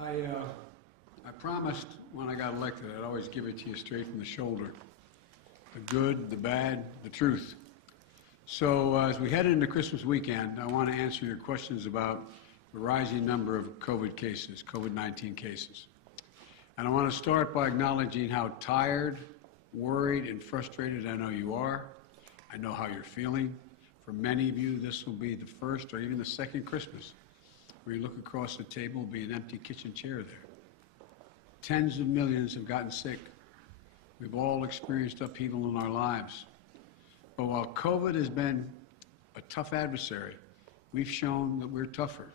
I promised when I got elected I'd always give it to you straight from the shoulder. The good, the bad, the truth. So as we head into Christmas weekend, I want to answer your questions about the rising number of COVID-19 cases. And I want to start by acknowledging how tired, worried, and frustrated I know you are. I know how you're feeling. For many of you, this will be the first or even the second Christmas where you look across the table, will be an empty kitchen chair there. Tens of millions have gotten sick. We've all experienced upheaval in our lives. But while COVID has been a tough adversary, we've shown that we're tougher.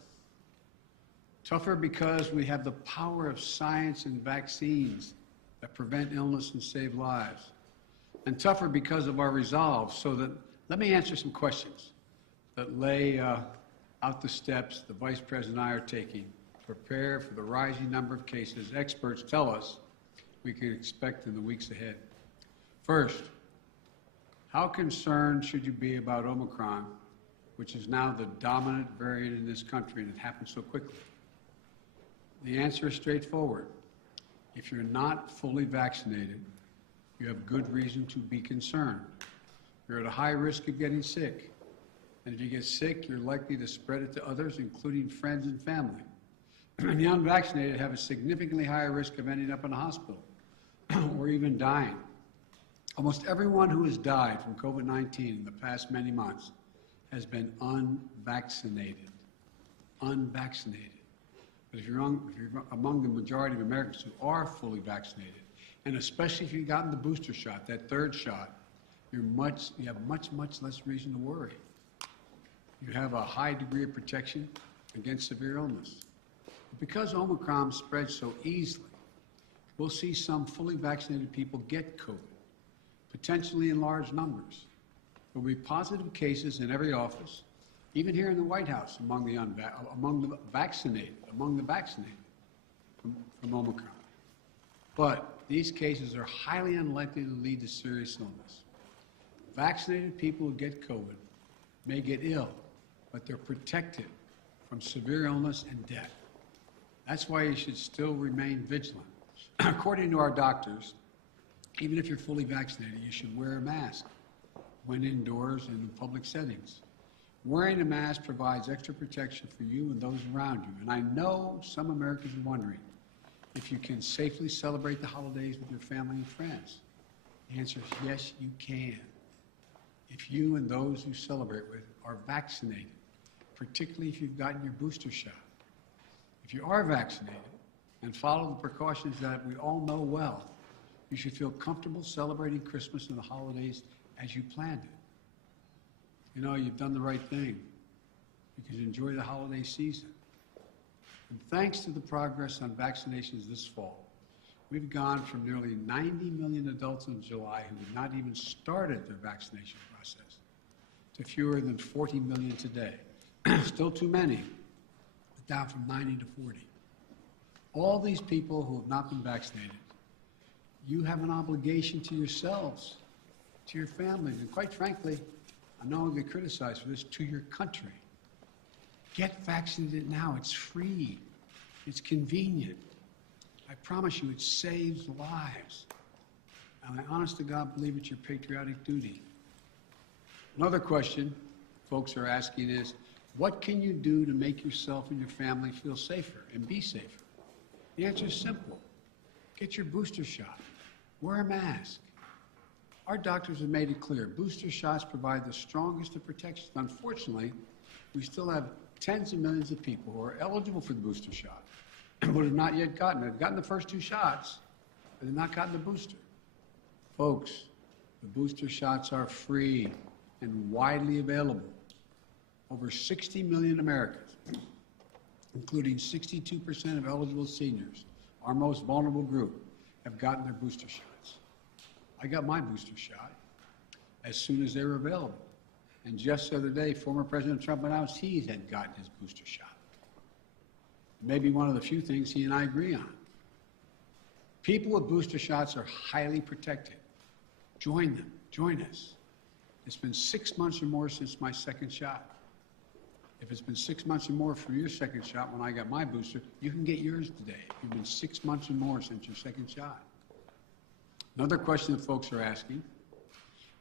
Tougher because we have the power of science and vaccines that prevent illness and save lives. And tougher because of our resolve. So that, let me answer some questions that lay out the steps the Vice President and I are taking to prepare for the rising number of cases experts tell us we can expect in the weeks ahead. First, how concerned should you be about Omicron, which is now the dominant variant in this country, and it happened so quickly? The answer is straightforward. If you're not fully vaccinated, you have good reason to be concerned. You're at a high risk of getting sick. And if you get sick, you're likely to spread it to others, including friends and family. And the unvaccinated have a significantly higher risk of ending up in a hospital or even dying. Almost everyone who has died from COVID-19 in the past many months has been unvaccinated. Unvaccinated. But if you're among the majority of Americans who are fully vaccinated, and especially if you've gotten the booster shot, that third shot, you have much less reason to worry. You have a high degree of protection against severe illness. But because Omicron spreads so easily, we'll see some fully vaccinated people get COVID, potentially in large numbers. There will be positive cases in every office, even here in the White House, among the vaccinated from Omicron. But these cases are highly unlikely to lead to serious illness. Vaccinated people who get COVID may get ill, but they're protected from severe illness and death. That's why you should still remain vigilant. According to our doctors, even if you're fully vaccinated, you should wear a mask when indoors and in public settings. Wearing a mask provides extra protection for you and those around you. And I know some Americans are wondering if you can safely celebrate the holidays with your family and friends. The answer is yes, you can. If you and those you celebrate with are vaccinated, particularly if you've gotten your booster shot. If you are vaccinated and follow the precautions that we all know well, you should feel comfortable celebrating Christmas and the holidays as you planned it. You know, you've done the right thing. You can enjoy the holiday season. And thanks to the progress on vaccinations this fall, we've gone from nearly 90 million adults in July who had not even started their vaccination process to fewer than 40 million today. Still too many, but down from 90 to 40. All these people who have not been vaccinated, you have an obligation to yourselves, to your families, and quite frankly, I know I get criticized for this, to your country. Get vaccinated now. It's free. It's convenient. I promise you, it saves lives. And I honest to God believe it's your patriotic duty. Another question folks are asking is, what can you do to make yourself and your family feel safer and be safer? The answer is simple. Get your booster shot. Wear a mask. Our doctors have made it clear. Booster shots provide the strongest of protections. Unfortunately, we still have tens of millions of people who are eligible for the booster shot but have not yet gotten it. They've gotten the first two shots, but they've not gotten the booster. Folks, the booster shots are free and widely available. Over 60 million Americans, including 62% of eligible seniors, our most vulnerable group, have gotten their booster shots. I got my booster shot as soon as they were available. And just the other day, former President Trump announced he had gotten his booster shot. Maybe one of the few things he and I agree on. People with booster shots are highly protected. Join them. Join us. It's been 6 months or more since my second shot. If it's been 6 months or more from your second shot when I got my booster, you can get yours today. If you've been 6 months or more since your second shot. Another question that folks are asking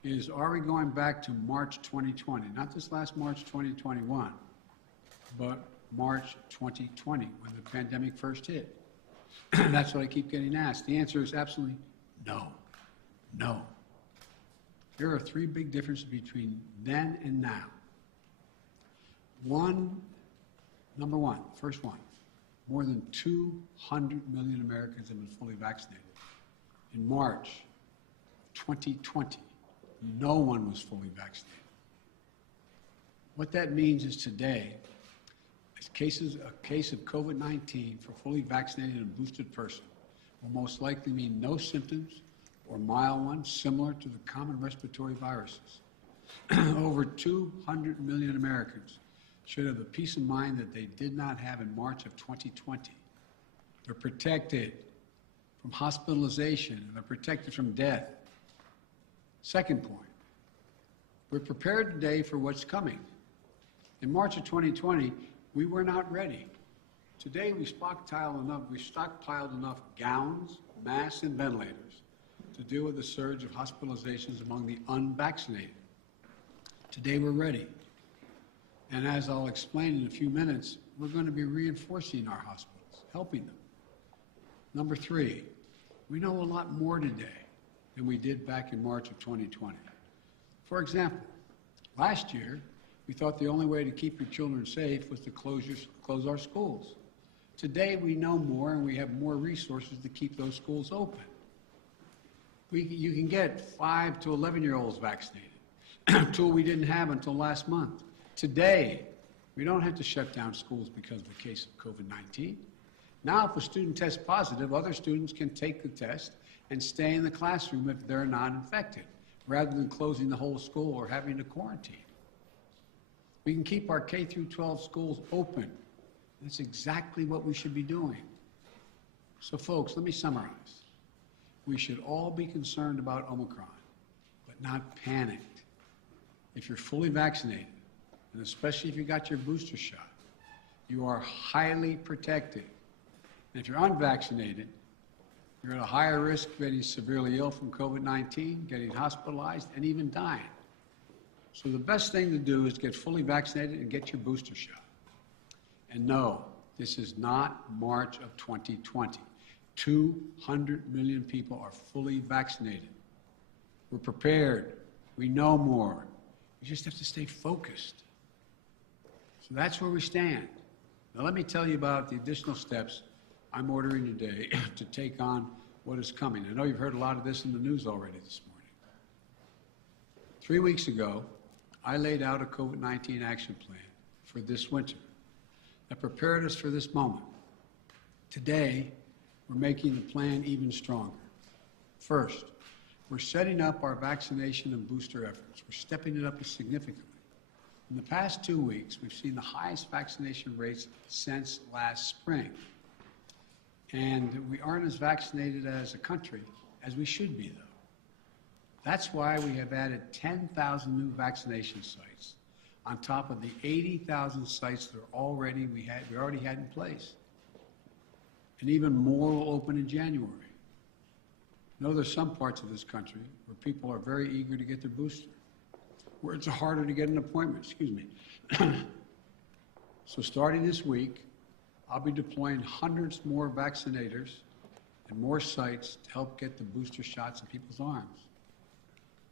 is, are we going back to March 2020? Not this last March 2021, but March 2020 when the pandemic first hit. That's what I keep getting asked. The answer is absolutely no. No. There are three big differences between then and now. Number one, first one, more than 200 million Americans have been fully vaccinated. In March of 2020, no one was fully vaccinated. What that means is today, a case of COVID-19 for fully vaccinated and boosted person will most likely mean no symptoms or mild ones similar to the common respiratory viruses. Over 200 million Americans should have the peace of mind that they did not have in March of 2020. They're protected from hospitalization and they're protected from death. Second point, we're prepared today for what's coming. In March of 2020, we were not ready. Today, we stockpiled enough gowns, masks, and ventilators to deal with the surge of hospitalizations among the unvaccinated. Today, we're ready. And as I'll explain in a few minutes, we're going to be reinforcing our hospitals, helping them. Number three, we know a lot more today than we did back in March of 2020. For example, last year, we thought the only way to keep your children safe was to close our schools. Today, we know more and we have more resources to keep those schools open. You can get 5 to 11-year-olds vaccinated, a tool we didn't have until last month. Today, we don't have to shut down schools because of the case of COVID-19. Now, if a student tests positive, other students can take the test and stay in the classroom if they're not infected, rather than closing the whole school or having to quarantine. We can keep our K through 12 schools open. That's exactly what we should be doing. So folks, let me summarize. We should all be concerned about Omicron, but not panicked. If you're fully vaccinated, and especially if you got your booster shot, you are highly protected. And if you're unvaccinated, you're at a higher risk of getting severely ill from COVID-19, getting hospitalized, and even dying. So the best thing to do is get fully vaccinated and get your booster shot. And no, this is not March of 2020. 200 million people are fully vaccinated. We're prepared. We know more. We just have to stay focused. So that's where we stand. Now let me tell you about the additional steps I'm ordering today to take on what is coming. I know you've heard a lot of this in the news already this morning. 3 weeks ago, I laid out a COVID-19 action plan for this winter that prepared us for this moment. Today, we're making the plan even stronger. First, we're setting up our vaccination and booster efforts. We're stepping it up significantly. In the past 2 weeks, we've seen the highest vaccination rates since last spring. And we aren't as vaccinated as a country as we should be, though. That's why we have added 10,000 new vaccination sites on top of the 80,000 sites that we already had in place. And even more will open in January. I know there's some parts of this country where people are very eager to get their booster, where it's harder to get an appointment, So starting this week, I'll be deploying hundreds more vaccinators and more sites to help get the booster shots in people's arms.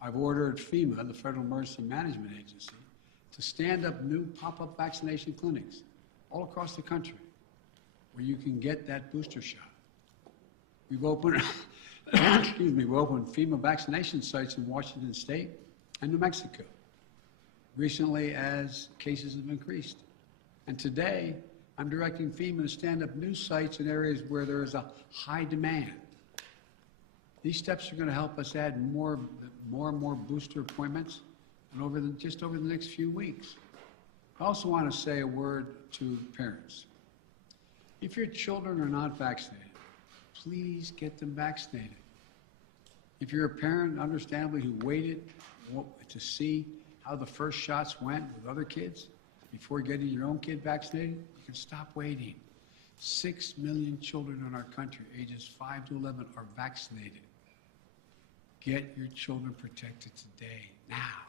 I've ordered FEMA, the Federal Emergency Management Agency, to stand up new pop-up vaccination clinics all across the country where you can get that booster shot. We've opened, we've opened FEMA vaccination sites in Washington State and New Mexico recently as cases have increased. And today, I'm directing FEMA to stand up new sites in areas where there is a high demand. These steps are going to help us add more and more booster appointments and just over the next few weeks. I also want to say a word to parents. If your children are not vaccinated, please get them vaccinated. If you're a parent, understandably, who waited to see how the first shots went with other kids, before getting your own kid vaccinated, you can stop waiting. 6 million children in our country, ages 5 to 11, are vaccinated. Get your children protected today, now.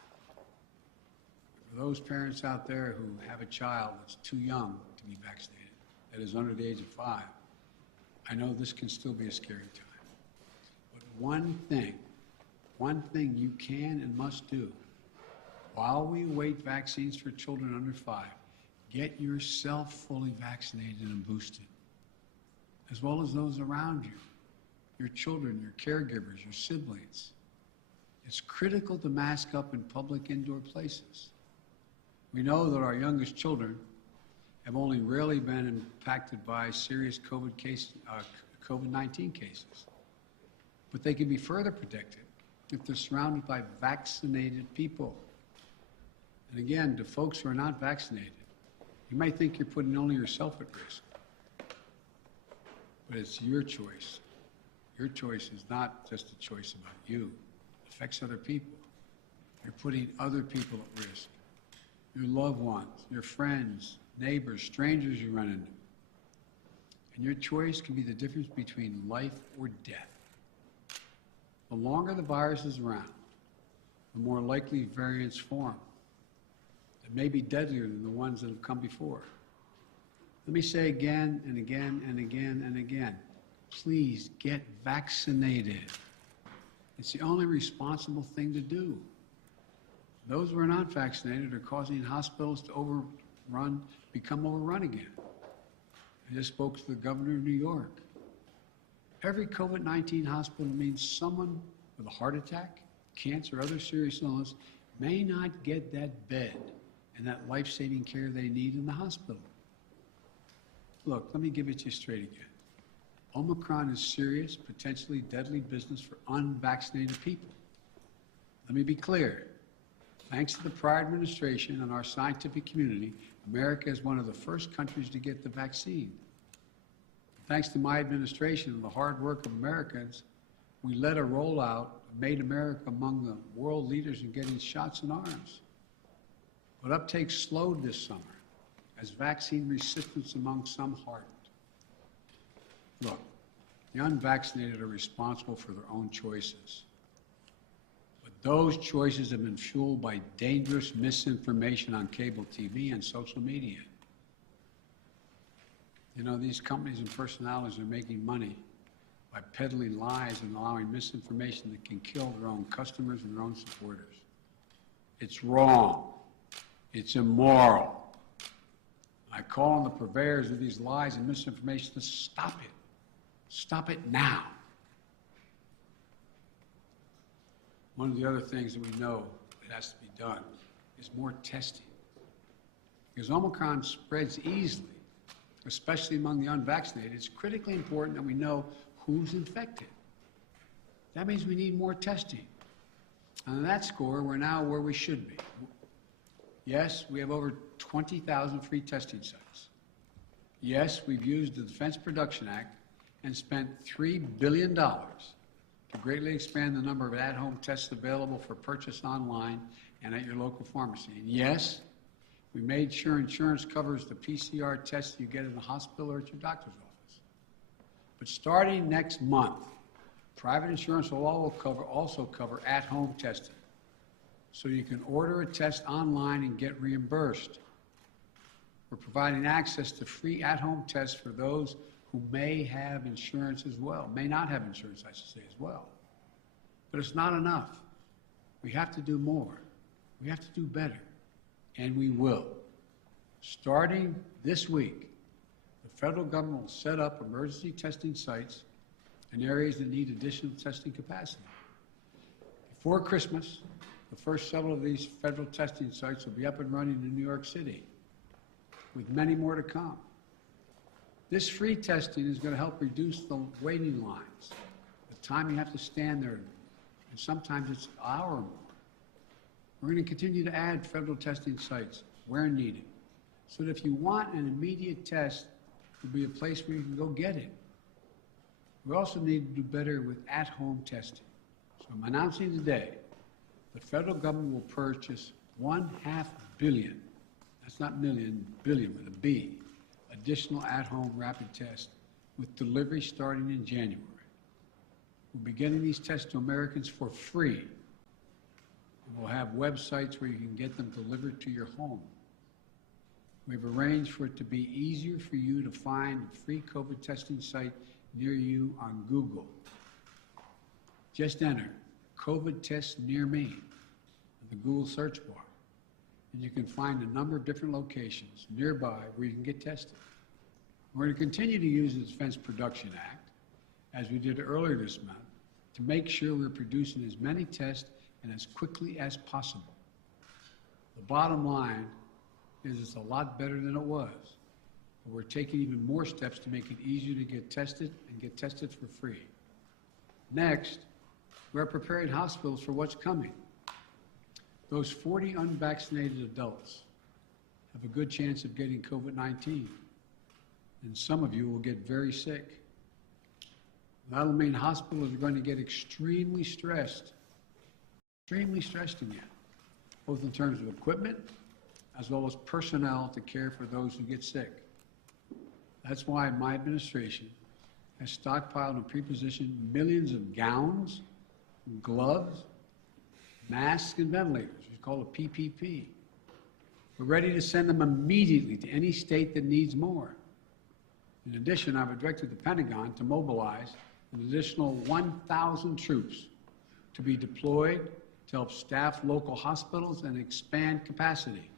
For those parents out there who have a child that's too young to be vaccinated, that is under the age of 5, I know this can still be a scary time. But one thing you can and must do while we await vaccines for children under 5, get yourself fully vaccinated and boosted, as well as those around you, your children, your caregivers, your siblings. It's critical to mask up in public indoor places. We know that our youngest children have only rarely been impacted by serious COVID-19 cases, but they can be further protected if they're surrounded by vaccinated people. And again, to folks who are not vaccinated, you might think you're putting only yourself at risk, but it's your choice. Your choice is not just a choice about you. It affects other people. You're putting other people at risk. Your loved ones, your friends, neighbors, strangers you run into. And your choice can be the difference between life or death. The longer the virus is around, the more likely variants form. That may be deadlier than the ones that have come before. Let me say again and again and again and again, please get vaccinated. It's the only responsible thing to do. Those who are not vaccinated are causing hospitals to become overrun again. I just spoke to the governor of New York. Every COVID-19 hospital means someone with a heart attack, cancer, or other serious illness may not get that bed and that life-saving care they need in the hospital. Look, let me give it to you straight again. Omicron is serious, potentially deadly business for unvaccinated people. Let me be clear. Thanks to the prior administration and our scientific community, America is one of the first countries to get the vaccine. Thanks to my administration and the hard work of Americans, we led a rollout that made America among the world leaders in getting shots in arms. But uptake slowed this summer as vaccine resistance among some hardened. Look, the unvaccinated are responsible for their own choices. But those choices have been fueled by dangerous misinformation on cable TV and social media. You know, these companies and personalities are making money by peddling lies and allowing misinformation that can kill their own customers and their own supporters. It's wrong. It's immoral. I call on the purveyors of these lies and misinformation to stop it. Stop it now. One of the other things that we know that has to be done is more testing. Because Omicron spreads easily, especially among the unvaccinated. It's critically important that we know who's infected. That means we need more testing. And on that score, we're now where we should be. Yes, we have over 20,000 free testing sites. Yes, we've used the Defense Production Act and spent $3 billion to greatly expand the number of at-home tests available for purchase online and at your local pharmacy. And yes, we made sure insurance covers the PCR tests you get in the hospital or at your doctor's office. But starting next month, private insurance will also cover at-home testing. So you can order a test online and get reimbursed. We're providing access to free at-home tests for those who may have insurance as well, may not have insurance, I should say, as well. But it's not enough. We have to do more. We have to do better. And we will. Starting this week, the federal government will set up emergency testing sites in areas that need additional testing capacity. Before Christmas, the first several of these federal testing sites will be up and running in New York City, with many more to come. This free testing is going to help reduce the waiting lines, the time you have to stand there, and sometimes it's an hour or more. We're going to continue to add federal testing sites where needed, so that if you want an immediate test, there'll be a place where you can go get it. We also need to do better with at-home testing. So I'm announcing today the federal government will purchase $500 million that's not million, billion with a B, additional at-home rapid tests with delivery starting in January. We'll be getting these tests to Americans for free. We'll have websites where you can get them delivered to your home. We've arranged for it to be easier for you to find a free COVID testing site near you on Google. Just enter COVID test near me in the Google search bar, and you can find a number of different locations nearby where you can get tested. We're going to continue to use the Defense Production Act, as we did earlier this month, to make sure we're producing as many tests and as quickly as possible. The bottom line is it's a lot better than it was, but we're taking even more steps to make it easier to get tested and get tested for free. Next, we're preparing hospitals for what's coming. Those 40 unvaccinated adults have a good chance of getting COVID-19, and some of you will get very sick. That'll mean hospitals are going to get extremely stressed again, both in terms of equipment as well as personnel to care for those who get sick. That's why my administration has stockpiled and pre-positioned millions of gowns, gloves, masks, and ventilators. We call it PPP. We're ready to send them immediately to any state that needs more. In addition, I've directed the Pentagon to mobilize an additional 1,000 troops to be deployed to help staff local hospitals and expand capacity.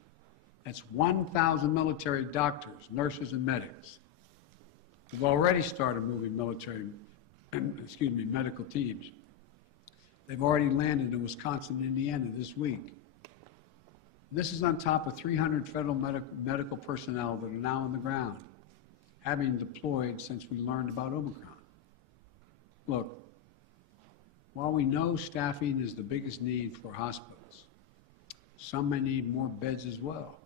That's 1,000 military doctors, nurses, and medics. We've already started moving medical teams. They've already landed in Wisconsin and Indiana this week. This is on top of 300 federal medical personnel that are now on the ground, having deployed since we learned about Omicron. Look, while we know staffing is the biggest need for hospitals, some may need more beds as well.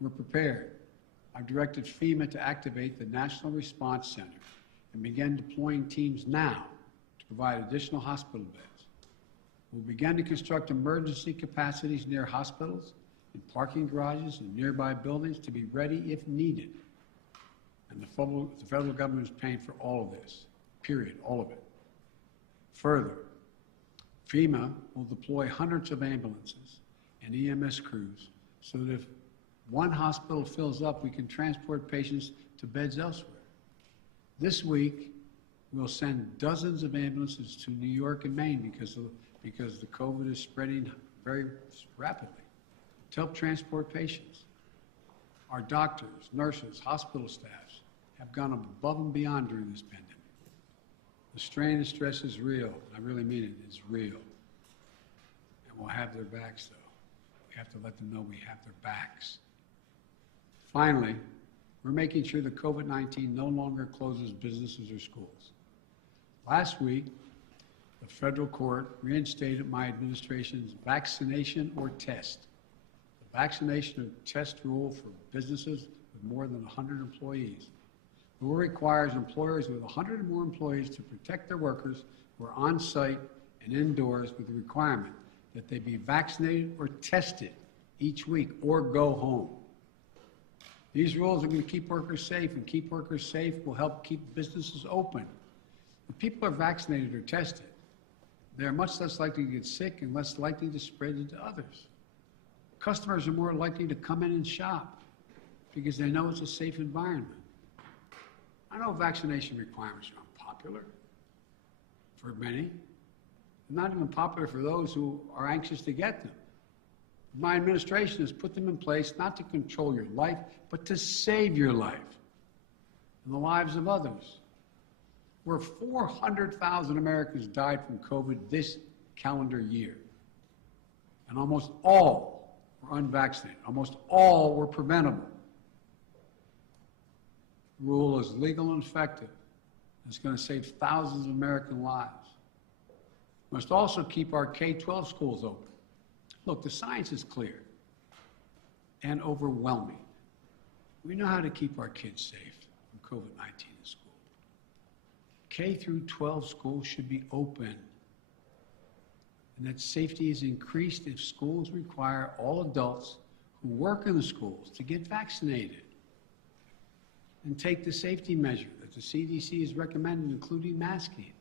We're prepared. I've directed FEMA to activate the National Response Center and begin deploying teams now to provide additional hospital beds. We'll begin to construct emergency capacities near hospitals, in parking garages, and nearby buildings to be ready if needed. And the federal government is paying for all of this, period, all of it. Further, FEMA will deploy hundreds of ambulances and EMS crews so that if one hospital fills up, we can transport patients to beds elsewhere. This week, we'll send dozens of ambulances to New York and Maine because the COVID is spreading very rapidly to help transport patients. Our doctors, nurses, hospital staffs have gone above and beyond during this pandemic. The strain and stress is real. I really mean it. It's real. And we'll have their backs, though. We have to let them know we have their backs. Finally, we're making sure that COVID-19 no longer closes businesses or schools. Last week, the federal court reinstated my administration's vaccination or test, the vaccination or test rule for businesses with more than 100 employees. The rule requires employers with 100 or more employees to protect their workers who are on site and indoors with the requirement that they be vaccinated or tested each week or go home. These rules are going to keep workers safe, and keep workers safe will help keep businesses open. If people are vaccinated or tested, they are much less likely to get sick and less likely to spread it to others. Customers are more likely to come in and shop because they know it's a safe environment. I know vaccination requirements are unpopular for many, not even popular for those who are anxious to get them. My administration has put them in place not to control your life, but to save your life and the lives of others. Where 400,000 Americans died from COVID this calendar year, and almost all were unvaccinated. Almost all were preventable. The rule is legal and effective. It's going to save thousands of American lives. We must also keep our K-12 schools open. Look, the science is clear and overwhelming. We know how to keep our kids safe from COVID-19 in school. K through 12 schools should be open, and that safety is increased if schools require all adults who work in the schools to get vaccinated and take the safety measure that the CDC has recommended, including masking.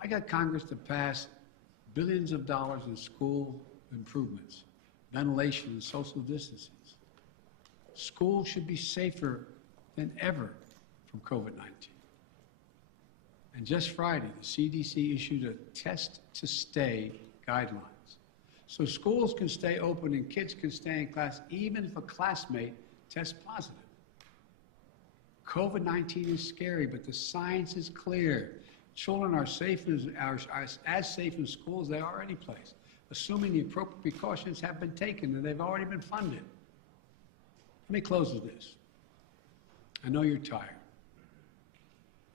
I got Congress to pass billions of dollars in school improvements, ventilation and social distancing. Schools should be safer than ever from COVID-19. And just Friday, the CDC issued a test-to-stay guidelines. So schools can stay open and kids can stay in class even if a classmate tests positive. COVID-19 is scary, but the science is clear. Children are safe as safe in school as they are any place, assuming the appropriate precautions have been taken and they've already been funded. Let me close with this. I know you're tired.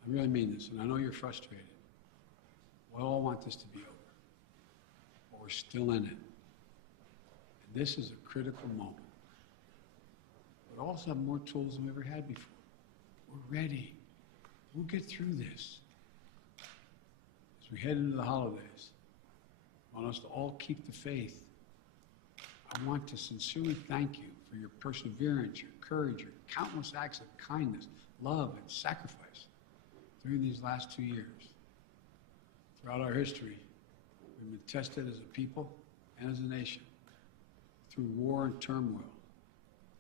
I really mean this, and I know you're frustrated. We all want this to be over, but we're still in it. And this is a critical moment. But also have more tools than we ever had before. We're ready. We'll get through this. As we head into the holidays, I want us to all keep the faith. I want to sincerely thank you for your perseverance, your courage, your countless acts of kindness, love, and sacrifice during these last 2 years. Throughout our history, we've been tested as a people and as a nation through war and turmoil.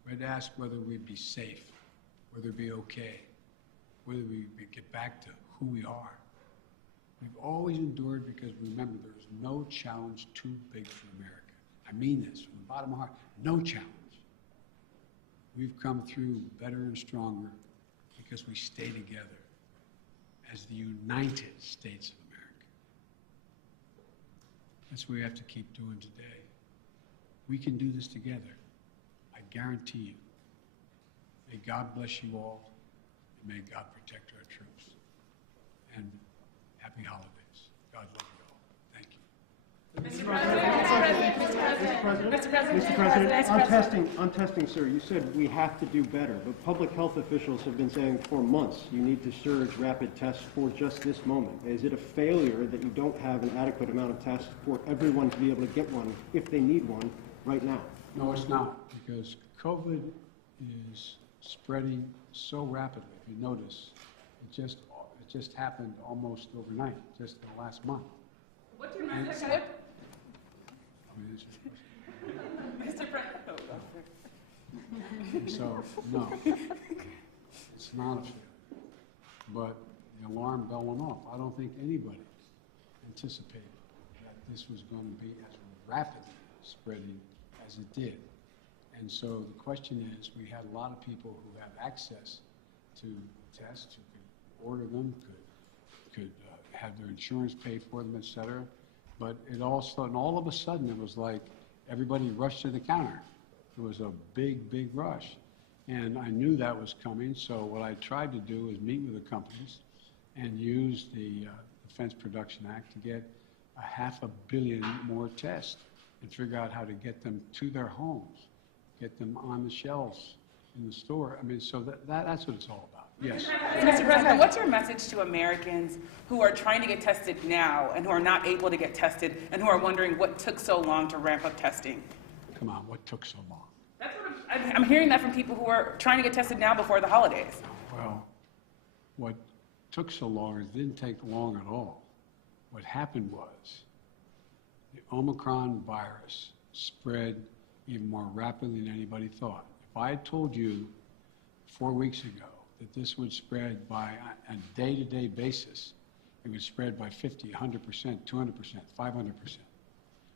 We had to ask whether we'd be safe, whether we'd be okay, whether we'd get back to who we are. We've always endured because remember, there's no challenge too big for America. I mean this from the bottom of my heart, no challenge. We've come through better and stronger because we stay together as the United States of America. That's what we have to keep doing today. We can do this together. I guarantee you. May God bless you all, and may God protect our troops. And happy holidays. God love you all. Thank you. Mr. President, on testing, sir, you said we have to do better, but public health officials have been saying for months you need to surge rapid tests for just this moment. Is it a failure that you don't have an adequate amount of tests for everyone to be able to get one if they need one right now? No, it's not, because COVID is spreading so rapidly. If you notice, it just happened almost overnight, just in the last month. What's your message? Mr. President. So, no, it's not a failure. But the alarm bell went off. I don't think anybody anticipated that this was going to be as rapidly spreading as it did. And so the question is, we had a lot of people who have access to tests, who could order them, could have their insurance pay for them, et cetera. But it also, and all of a sudden, it was like everybody rushed to the counter. It was a big, big rush. And I knew that was coming, so what I tried to do is meet with the companies and use the Defense Production Act to get 500 million more tests and figure out how to get them to their homes, get them on the shelves in the store. I mean, so that's what it's all about. Yes. Mr. President, what's your message to Americans who are trying to get tested now and who are not able to get tested and who are wondering what took so long to ramp up testing? Come on, what took so long? That's what I'm hearing that from people who are trying to get tested now before the holidays. Well, what took so long, it didn't take long at all. What happened was the Omicron virus spread even more rapidly than anybody thought. If I had told you 4 weeks ago that this would spread by a day-to-day basis, it would spread by 50, 100%, 200%, 500%.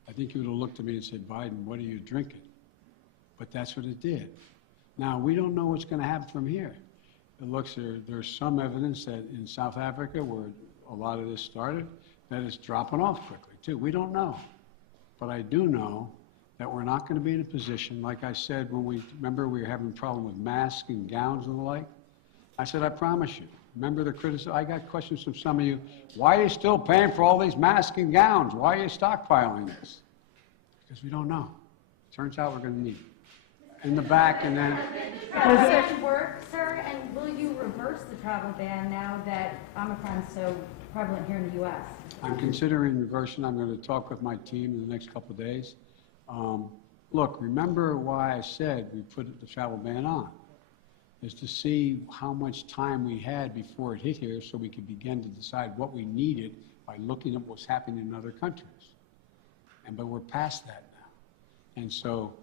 I think you would have looked at me and said, Biden, what are you drinking? But that's what it did. Now, we don't know what's going to happen from here. It looks there's some evidence that in South Africa, where a lot of this started, that it's dropping off quickly, too. We don't know. But I do know that we're not going to be in a position, like I said, when we were having a problem with masks and gowns and the like. I said, I promise you. Remember the criticism? I got questions from some of you. Why are you still paying for all these masks and gowns? Why are you stockpiling this? Because we don't know. Turns out we're going to need it. In the back, and then... Does it work, sir? And will you reverse the travel ban now that Omicron is so prevalent here in the U.S.? I'm considering reversing. I'm going to talk with my team in the next couple of days. Look, remember why I said we put the travel ban on, is to see how much time we had before it hit here so we could begin to decide what we needed by looking at what's happening in other countries. But we're past that now. And so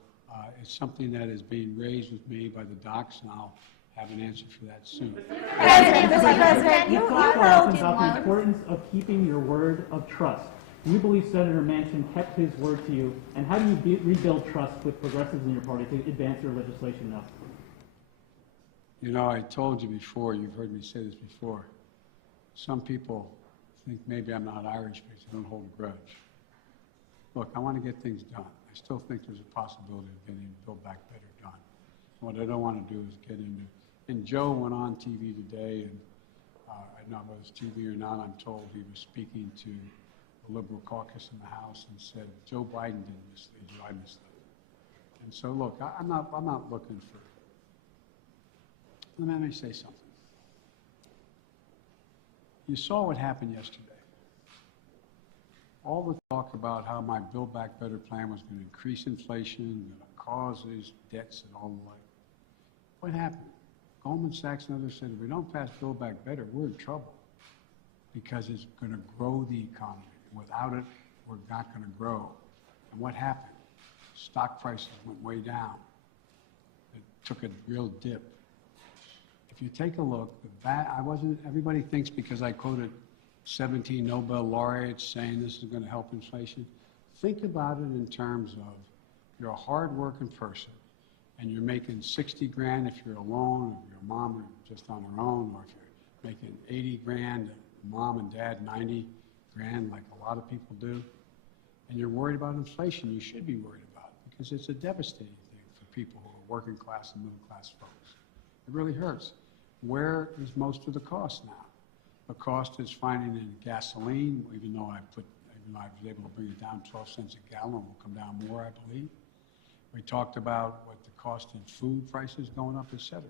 it's something that is being raised with me by the docs, and I'll have an answer for that soon. Mr. President, You you talk held often in about the one. importance of keeping your word of trust. Do you believe Senator Manchin kept his word to you? And how do you rebuild trust with progressives in your party to advance your legislation now? You know, I told you before, you've heard me say this before, some people think maybe I'm not Irish because I don't hold a grudge. Look, I want to get things done. I still think there's a possibility of getting Build Back Better done. What I don't want to do is get into, and Joe went on TV today, and I don't know whether it's TV or not, I'm told he was speaking to the Liberal caucus in the House and said, Joe Biden didn't mislead you, I misled him. And so look, I'm not looking for, let me say something. You saw what happened yesterday. All the talk about how my Build Back Better plan was going to increase inflation, going to cause these debts and all the like. What happened? Goldman Sachs and others said, if we don't pass Build Back Better, we're in trouble because it's going to grow the economy. Without it, we're not going to grow. And what happened? Stock prices went way down. It took a real dip. If you take a look, everybody thinks because I quoted 17 Nobel laureates saying this is going to help inflation. Think about it in terms of you're a hard-working person and you're making 60 grand if you're alone, or your mom are just on her own, or if you're making 80 grand, mom and dad 90 grand like a lot of people do, and you're worried about inflation, you should be worried about it because it's a devastating thing for people who are working class and middle class folks. It really hurts. Where is most of the cost now? The cost is finding in gasoline, even though I was able to bring it down 12 cents a gallon, will come down more, I believe. We talked about what the cost in food prices going up, et cetera.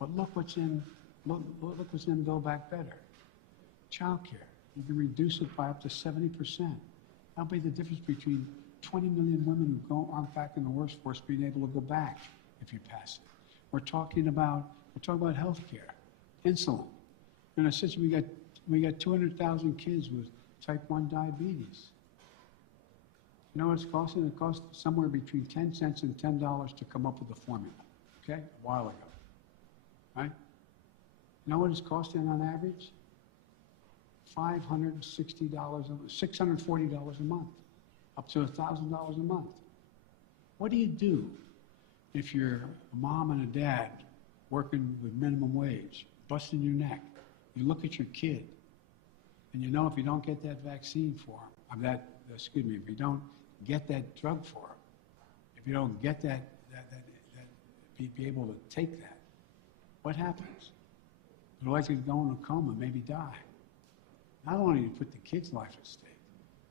But look what's in Build Back Better. Child care. You can reduce it by up to 70%. That'll be the difference between 20 million women who aren't back in the workforce being able to go back if you pass it. We're talking about health care, insulin. In a system, we got 200,000 kids with type 1 diabetes. You know what it's costing? It cost somewhere between 10 cents and $10 to come up with a formula, okay? A while ago, right? You know what it's costing on average? $560, $640 a month, up to $1,000 a month. What do you do if you're a mom and a dad working with minimum wage, busting your neck? You look at your kid, and you know if you don't get that vaccine for him, if you don't get that drug for him, if you don't get be able to take that, what happens? They're likely to go in a coma, maybe die. Not only do you put the kid's life at stake,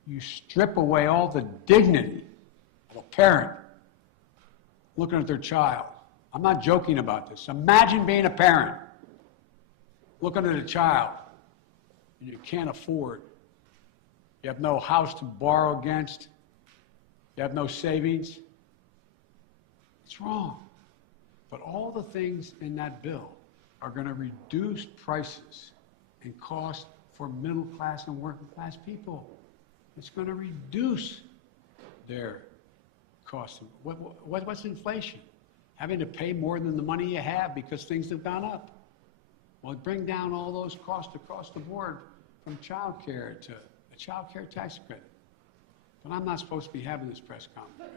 you strip away all the dignity of a parent looking at their child. I'm not joking about this. Imagine being a parent, looking at a child, and you can't afford. You have no house to borrow against. You have no savings. It's wrong. But all the things in that bill are going to reduce prices and cost for middle class and working class people. It's going to reduce their cost. What's inflation? Having to pay more than the money you have because things have gone up. Well, bring down all those costs across the board from child care to a child care tax credit. But I'm not supposed to be having this press conference.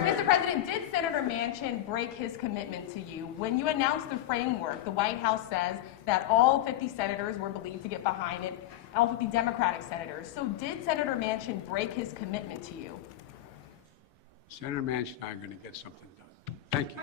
Mr. President, did Senator Manchin break his commitment to you? When you announced the framework, the White House says that all 50 senators were believed to get behind it, all 50 Democratic senators. So did Senator Manchin break his commitment to you? Senator Manchin and I are going to get something done. Thank you.